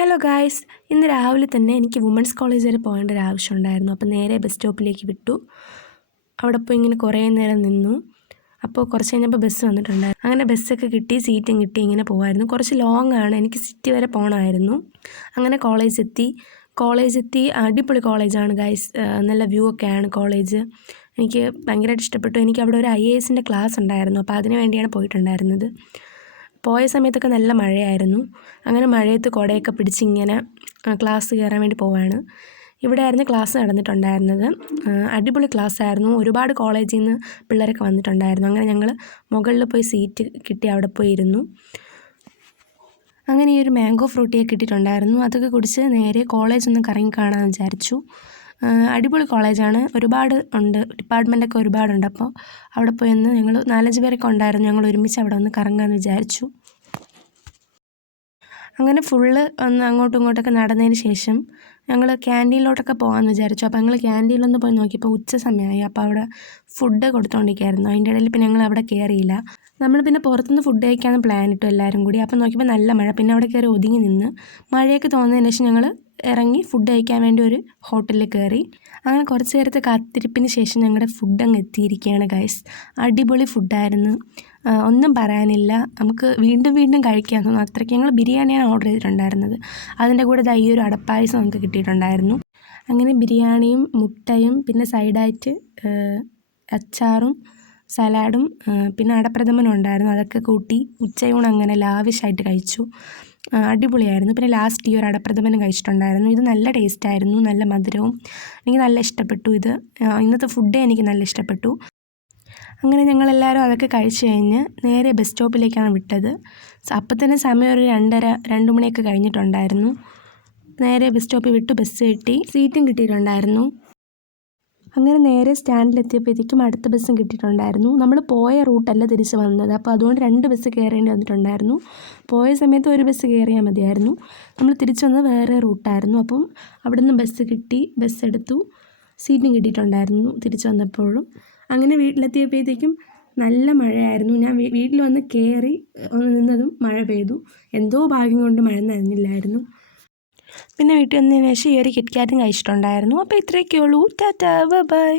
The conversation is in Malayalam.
ഹലോ ഗായ്സ്, ഇന്ന് രാവിലെ തന്നെ എനിക്ക് വുമൻസ് കോളേജ് വരെ പോകേണ്ട ഒരു ആവശ്യമുണ്ടായിരുന്നു. അപ്പോൾ നേരെ ബസ് സ്റ്റോപ്പിലേക്ക് വിട്ടു. അവിടെ പോയി ഇങ്ങനെ കുറേ നേരം നിന്നു. അപ്പോൾ കുറച്ച് കഴിഞ്ഞപ്പോൾ ബസ് വന്നിട്ടുണ്ടായിരുന്നു. അങ്ങനെ ബസ്സൊക്കെ കിട്ടി, സീറ്റും കിട്ടി, ഇങ്ങനെ പോകുമായിരുന്നു. കുറച്ച് ലോങ് ആണ്, എനിക്ക് സിറ്റി വരെ പോകണമായിരുന്നു. അങ്ങനെ കോളേജ് എത്തി. അടിപൊളി കോളേജാണ് ഗായ്സ്, നല്ല വ്യൂ ഒക്കെയാണ് കോളേജ്. എനിക്ക് ഭയങ്കരമായിട്ട് ഇഷ്ടപ്പെട്ടു. എനിക്ക് അവിടെ ഒരു IASൻ്റെ ക്ലാസ് ഉണ്ടായിരുന്നു, അപ്പോൾ അതിന് വേണ്ടിയാണ് പോയിട്ടുണ്ടായിരുന്നത്. പോയ സമയത്തൊക്കെ നല്ല മഴയായിരുന്നു. അങ്ങനെ മഴയത്ത് കുടയൊക്കെ പിടിച്ചിങ്ങനെ ക്ലാസ് കയറാൻ വേണ്ടി പോവാണ്. ഇവിടെ ആയിരുന്നു ക്ലാസ് നടന്നിട്ടുണ്ടായിരുന്നത്. അടിപൊളി ക്ലാസ്സായിരുന്നു. ഒരുപാട് കോളേജിൽ നിന്ന് പിള്ളേരൊക്കെ വന്നിട്ടുണ്ടായിരുന്നു. അങ്ങനെ ഞങ്ങൾ മുകളിൽ പോയി സീറ്റ് കിട്ടി അവിടെ പോയി ഇരുന്നു. അങ്ങനെ ഈ ഒരു മാംഗോ ഫ്രൂട്ടിയൊക്കെ കിട്ടിയിട്ടുണ്ടായിരുന്നു. അതൊക്കെ കുടിച്ച് നേരെ കോളേജ് ഒന്ന് കറങ്ങി കാണാമെന്ന് വിചാരിച്ചു. അടിപൊളി കോളേജാണ്, ഒരുപാട് ഉണ്ട്, ഡിപ്പാർട്ട്മെൻറ്റൊക്കെ ഒരുപാടുണ്ട്. അപ്പോൾ അവിടെ പോയി ഒന്ന് ഞങ്ങൾ 4-5 പേരൊക്കെ ഉണ്ടായിരുന്നു. ഞങ്ങൾ ഒരുമിച്ച് അവിടെ ഒന്ന് കറങ്ങാമെന്ന് വിചാരിച്ചു. അങ്ങനെ ഫുള്ള് ഒന്ന് അങ്ങോട്ടും ഇങ്ങോട്ടൊക്കെ നടന്നതിന് ശേഷം ഞങ്ങൾ ക്യാൻറ്റീനിലോട്ടൊക്കെ പോകാമെന്ന് വിചാരിച്ചു. അപ്പോൾ ഞങ്ങൾ ക്യാൻറ്റീനിലൊന്ന് പോയി നോക്കിയപ്പോൾ ഉച്ച സമയമായി. അപ്പോൾ അവിടെ ഫുഡ് കൊടുത്തുകൊണ്ടിരിക്കുകയായിരുന്നു. അതിൻ്റെ ഇടയിൽ പിന്നെ ഞങ്ങൾ അവിടെ കയറിയില്ല. നമ്മൾ പിന്നെ പുറത്തുനിന്ന് ഫുഡ് കഴിക്കാമെന്ന് പ്ലാൻ ഇട്ടു എല്ലാവരും കൂടി. അപ്പോൾ നോക്കിയപ്പോൾ നല്ല മഴ. പിന്നെ അവിടെ കയറി ഒതുങ്ങി നിന്ന് മഴയൊക്കെ തോന്നുന്നതിന് ശേഷം ഞങ്ങൾ ഇറങ്ങി ഫുഡ് കഴിക്കാൻ വേണ്ടി ഒരു ഹോട്ടലിൽ കയറി. അങ്ങനെ കുറച്ച് നേരത്തെ കാത്തിരിപ്പിന് ശേഷം ഞങ്ങളുടെ ഫുഡ് അങ്ങ് എത്തിയിരിക്കുകയാണ് ഗൈസ്. അടിപൊളി ഫുഡായിരുന്നു, ഒന്നും പറയാനില്ല. നമുക്ക് വീണ്ടും വീണ്ടും കഴിക്കാൻ തോന്നും അത്രയ്ക്ക്. ഞങ്ങൾ ബിരിയാണിയാണ് ഓർഡർ ചെയ്തിട്ടുണ്ടായിരുന്നത്. അതിൻ്റെ കൂടെ ഈ ഒരു അടപ്പായസം നമുക്ക് കിട്ടിയിട്ടുണ്ടായിരുന്നു. അങ്ങനെ ബിരിയാണിയും മുട്ടയും പിന്നെ സൈഡായിട്ട് അച്ചാറും സലാഡും പിന്നെ അടപ്രഥമനും ഉണ്ടായിരുന്നു. അതൊക്കെ കൂട്ടി ഉച്ചയൂണ് അങ്ങനെ ലാവിഷായിട്ട് കഴിച്ചു. അടിപൊളിയായിരുന്നു. പിന്നെ ലാസ്റ്റ് ഈ ഒരു അടപ്രഥമനും കഴിച്ചിട്ടുണ്ടായിരുന്നു. ഇത് നല്ല ടേസ്റ്റായിരുന്നു, നല്ല മധുരവും. എനിക്ക് നല്ല ഇഷ്ടപ്പെട്ടു. ഇന്നത്തെ ഫുഡേ എനിക്ക് നല്ല ഇഷ്ടപ്പെട്ടു. അങ്ങനെ ഞങ്ങളെല്ലാവരും അതൊക്കെ കഴിച്ച് കഴിഞ്ഞ് നേരെ ബസ് സ്റ്റോപ്പിലേക്കാണ് വിട്ടത്. അപ്പം തന്നെ സമയം ഒരു 2 മണിയൊക്കെ കഴിഞ്ഞിട്ടുണ്ടായിരുന്നു. നേരെ ബസ് സ്റ്റോപ്പിൽ വിട്ടു, ബസ് കിട്ടി, സീറ്റും കിട്ടിയിട്ടുണ്ടായിരുന്നു. അങ്ങനെ നേരെ സ്റ്റാൻഡിലെത്തിയപ്പോഴത്തേക്കും അടുത്ത ബസ്സും കിട്ടിയിട്ടുണ്ടായിരുന്നു. നമ്മൾ പോയ റൂട്ടല്ല തിരിച്ച് വന്നത്, അപ്പോൾ അതുകൊണ്ട് 2 ബസ് കയറേണ്ടി വന്നിട്ടുണ്ടായിരുന്നു. പോയ സമയത്ത് ഒരു ബസ് കയറിയാൽ മതിയായിരുന്നു. നമ്മൾ തിരിച്ച് വന്നത് വേറെ റൂട്ടായിരുന്നു. അപ്പം അവിടെ നിന്ന് ബസ് കിട്ടി, ബസ് എടുത്തു, സീറ്റും കിട്ടിയിട്ടുണ്ടായിരുന്നു തിരിച്ച് വന്നപ്പോഴും. അങ്ങനെ വീട്ടിലെത്തിയപ്പോഴത്തേക്കും നല്ല മഴയായിരുന്നു. ഞാൻ വീട്ടിൽ വന്ന് കയറി ഒന്ന് നിന്നതും മഴ പെയ്തു. എന്തോ ഭാഗ്യം കൊണ്ട് മഴ നനഞ്ഞില്ലായിരുന്നു. പിന്നെ വീട്ടിൽ വന്നതിന് ശേഷം ഈ ഒരു കിറ്റ്കാറ്റും കഴിച്ചിട്ടുണ്ടായിരുന്നു. അപ്പോൾ ഇത്രയൊക്കെ ഉള്ളൂ. ടാറ്റാ, ബൈ.